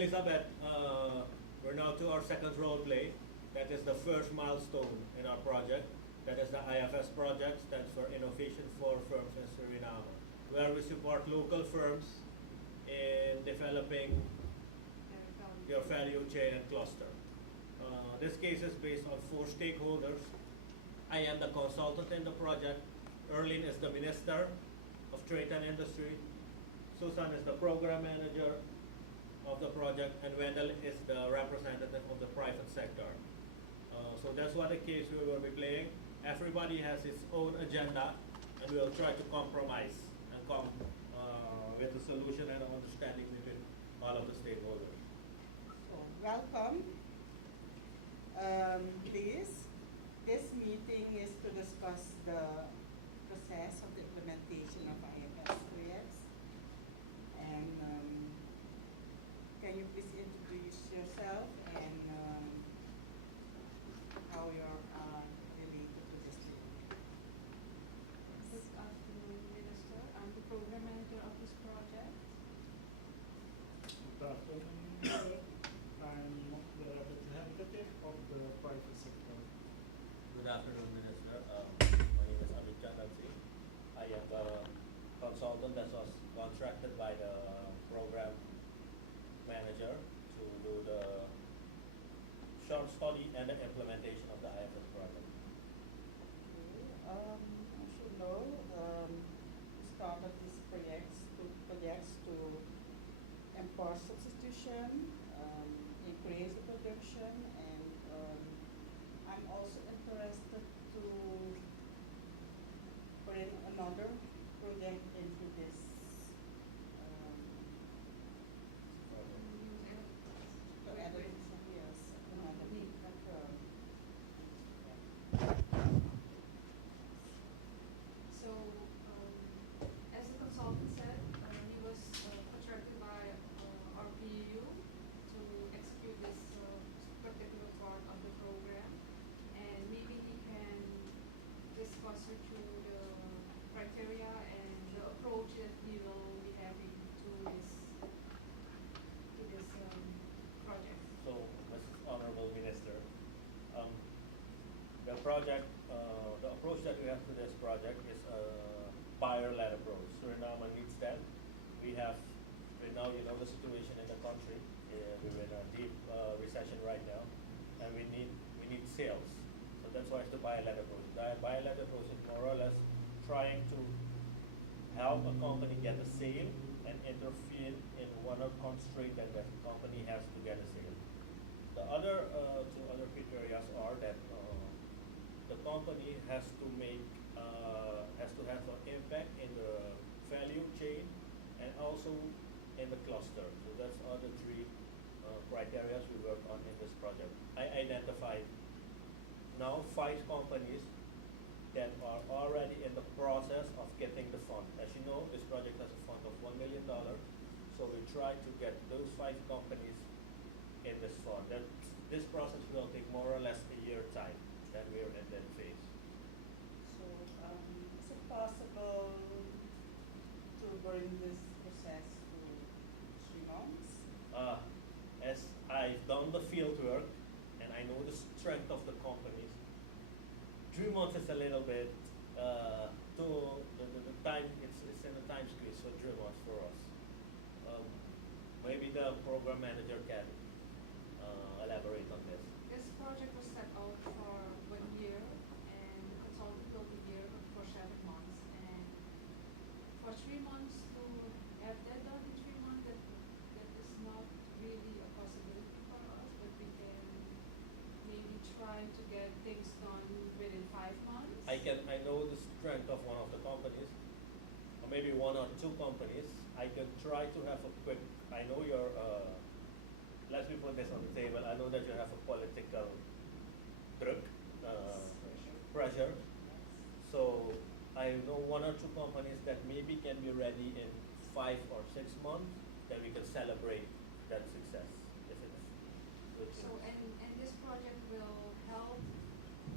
Elizabeth, we're now to our second role play. That is the first milestone in our project. That is the IFS project, stands for Innovation for Firms in Suriname, where we support local firms in developing your value chain and cluster. This case is based on 4 stakeholders. I am the consultant in the project. Erlin is the Minister of Trade and Industry. Susan is the program manager of the project, and Wendell is the representative of the private sector. So that's what the case we will be playing. Everybody has its own agenda, and we'll try to compromise and come with a solution and an understanding between all of the stakeholders. So, welcome. This meeting is to discuss the process of the implementation of IFS projects. And can you please introduce yourself and how you're related to this team? Good afternoon, Minister. I'm the program manager of this project. Good afternoon. I'm the representative of the private sector. Good afternoon, Minister. My name is Amit Janansi. I am the consultant that was contracted by the program manager to do the short study and the implementation of the IFS project. As you know, we started these projects to enforce substitution, increase the production, and I'm also interested to bring another project into this to add it, yes, another So, as the consultant said, he was contracted by our PU to execute this particular part of the program, and maybe he can discuss with you the criteria and the approach that we will be having to this project. So, Mrs. Honorable Minister, the project, the approach that we have to this project is a buyer-led approach. Suriname needs that. We have, right now, you know the situation in the country. We're in a deep recession right now, and we need sales. So that's why it's the buyer-led approach. The buyer-led approach is more or less trying to help a company get a sale and intervene in one of constraint that the company has to get a sale. The other 2 other criteria are that the company has to have an impact in the value chain and also in the cluster. So that's all the 3 criteria we work on in this project. I identified now 5 companies that are already in the process of getting the fund. As you know, this project has a fund of $1 million. So we try to get those 5 companies in this fund. This process will take more or less a year time that we're in that phase. So, is it possible to bring this process to 3 months? As I've done the field work and I know the strength of the companies, 3 months is a little bit the time. It's in a time squeeze for 3 months for us. Maybe the program manager can elaborate on this. This project was set out for 1 year, and the consultant will be here for 7 months. And for 3 months to have that done in 3 months, that is not really a possibility for us. But we can maybe try to get things done within 5 months. I know the strength of one of the companies, or maybe 1 or 2 companies. I can try to have a quick. I know your. Let me put this on the table. I know that you have a political druk, pressure. So I know 1 or 2 companies that maybe can be ready in 5 or 6 months, that we can celebrate that success. If it's good. So, and this project will help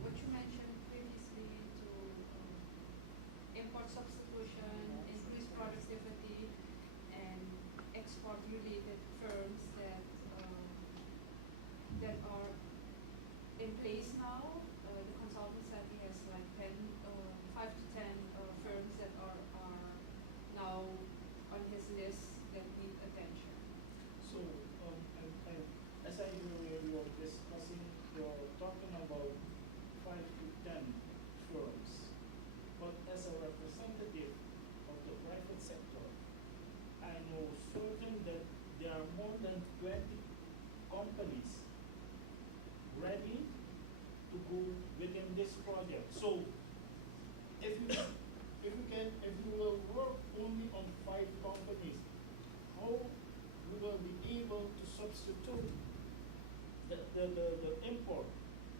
what you mentioned previously to import substitution, increase productivity, and export related firms that are more than 20 companies ready to go within this project. So if you will work only on 5 companies, how we will be able to substitute the import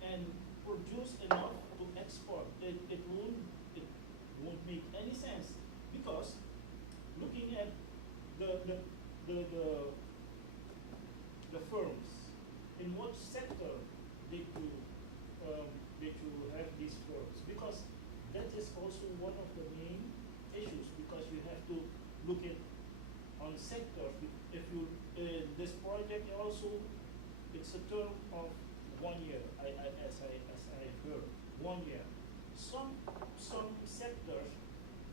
and produce enough to export? It won't make any sense, because looking at the the the the, the firms, in what sector did you have these firms? Because that is also one of the main issues, because you have to look at on sectors. If you this project also, it's a term of 1 year. As I heard, 1 year. Some sectors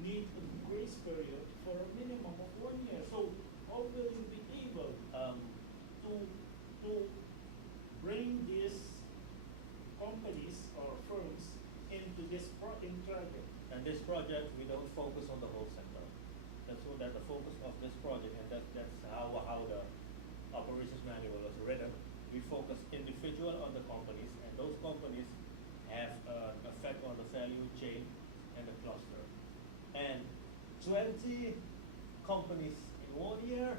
need a grace period for a minimum of 1 year. So how will you be able to bring these companies or firms into this project? And this project, we don't focus on the whole sector. That's the focus of this project, and that's how the operations manual was written. We focus individual on the companies, and those companies have an effect on the value chain and the cluster. And 20 companies in 1 year,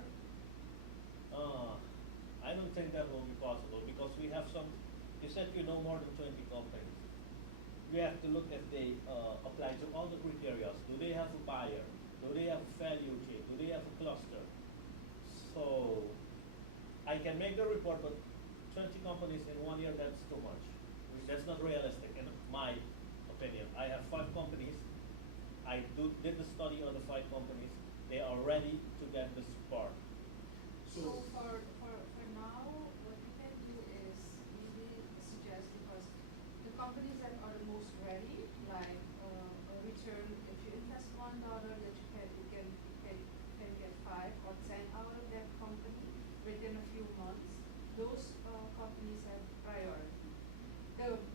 I don't think that will be possible, because we have some, you said you know more than 20 companies. We have to look if they apply to all the criteria. Do they have a buyer? Do they have a value chain? Do they have a cluster? So I can make the report, but 20 companies in 1 year, that's too much. That's not realistic, in my opinion. I have 5 companies. I did the study on the 5 companies. They are ready to get the support. So for now, what we can do is maybe suggest, because the companies that are the most ready, like a return, if you invest $1, that you can get 5 or 10 out of that company within a few months. Those companies have priority.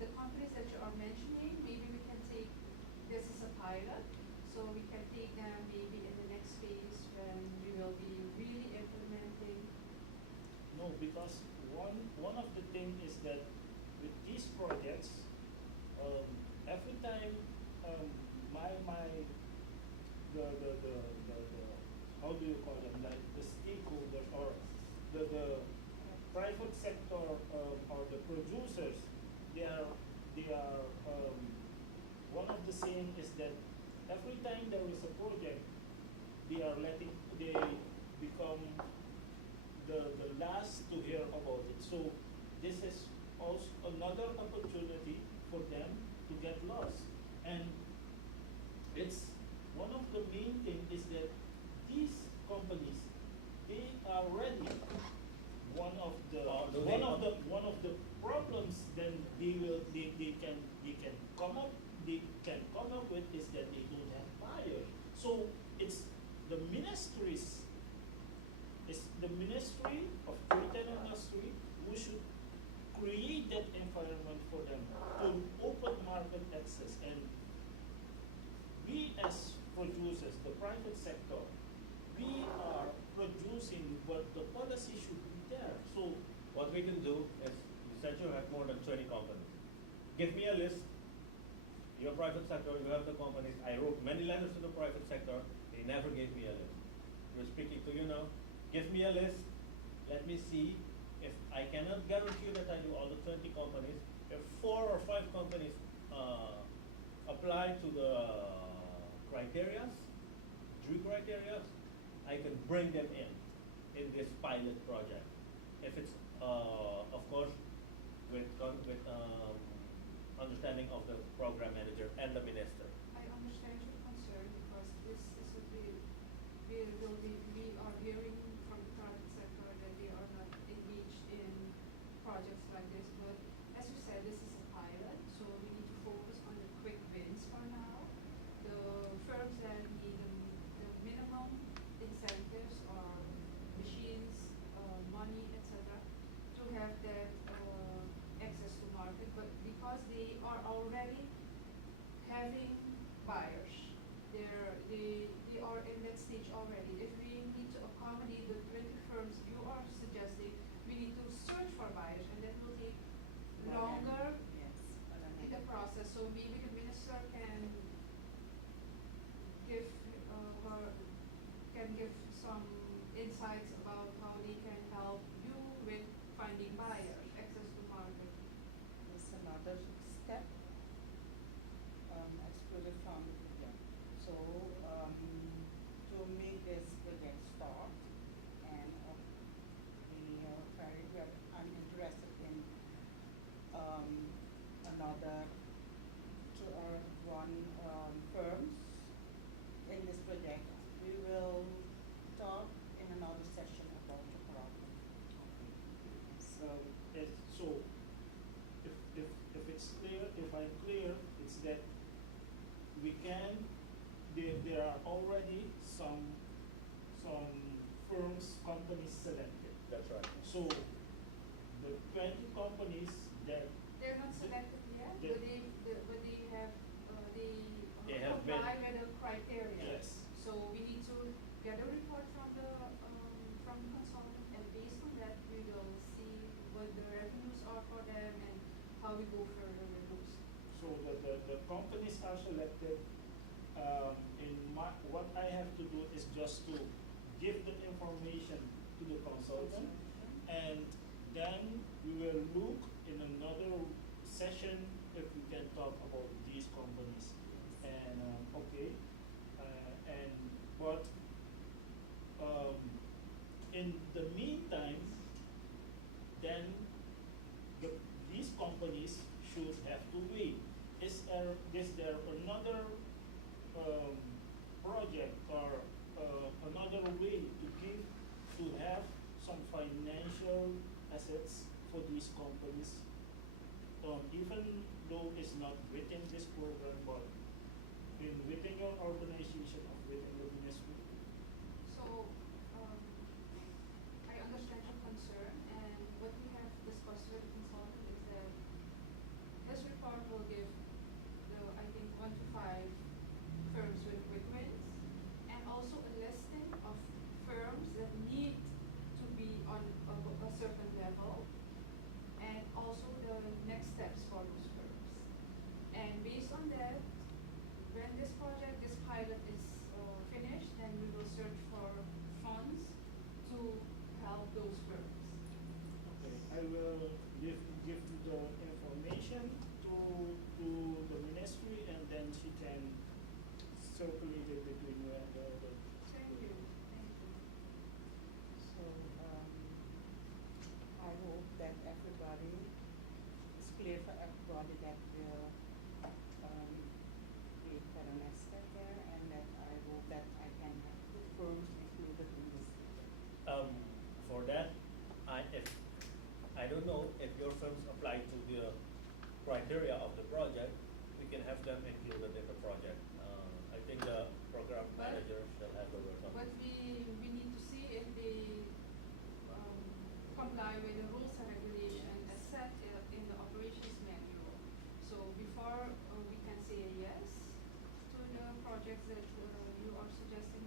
The companies that you are mentioning, maybe we can take this as a pilot, so we can take them maybe in the next phase when we will be really implementing. No, because one of the things is that with these projects, every time the how do you call them, like the stakeholders or the private sector or the producers, they are one of the saying is that every time there is a project, they become the last to hear about it. So this is also another opportunity for them to get lost. And it's one of the main thing is that these companies, they are ready. One of the problems then they can come up with is that they don't have buyers. So it's the Ministry of Trade and Industry who should create that environment for them to open market access. And we as producers, the private sector, we are producing, but the policy should be there. So What we can do is, you said you have more than 20 companies. Give me a list. Your private sector, you have the companies. I wrote many letters to the private sector. They never gave me a list. We're speaking to you now. Give me a list. Let me see. If I cannot guarantee you that I do all the 20 companies, if 4 or 5 companies apply to the criteria, 3 criteria, I can bring them in this pilot project. If it's, of course, with understanding of the program manager and the minister. I understand your concern, because this is what we are hearing from the private sector, that they are not engaged in projects like this. But as you said, this is a pilot, so we need to focus on the quick wins for now. The firms that need the minimum incentives or machines, money, etc., to have that access to market. But because they are already having buyers, they are in that stage already. If we need to accommodate the 20 firms you are So maybe the minister can give or can give some insights about how they can help you with finding buyers, access to market. It's another step, excluded from, yeah. So, to make this project start, and I'm interested in, another two or one, firms in this project. We will talk in another session about the problem. So, so if it's clear, if I'm clear, it's that we can, there are already some firms, companies selected. That's right. So the 20 companies that They're not selected yet, the- but they have They have comply been- with the criteria. Yes. So we need to get a report from the consultant, and based on that, we will see what the revenues are for them and how we go further with those. So the companies are selected. What I have to do is just to give the information to the consultant, and then we will look in another session if we can talk about these companies. And okay, and but in the meantime, then these companies should have to wait. Is there another project or another way to have some financial assets for these companies, even though it's not within this program, but within your organization or within your ministry? So, I understand your concern, and what we have discussed with the consultant is that this report will give I think 1 to 5 firms with quick wins, and also a listing of firms that need to be on a certain level, and also the next steps for those firms. And based on that, when this pilot is finished, then we will search for funds to help those firms. Okay, I will give you the information to the ministry, and then she can circulate it between you and the Thank you. Thank you. So, I hope that everybody, it's clear for everybody that we'll, wait for the next step there, and that I hope that I can have the firms included in this project. For that, I don't know if your firms apply to the criteria of the project, we can have them included in the project. I think the program But- manager shall have a word on But it. we need to see if they comply with the rules and regulations as set in the operations manual. So before we can say yes to the projects that you are suggesting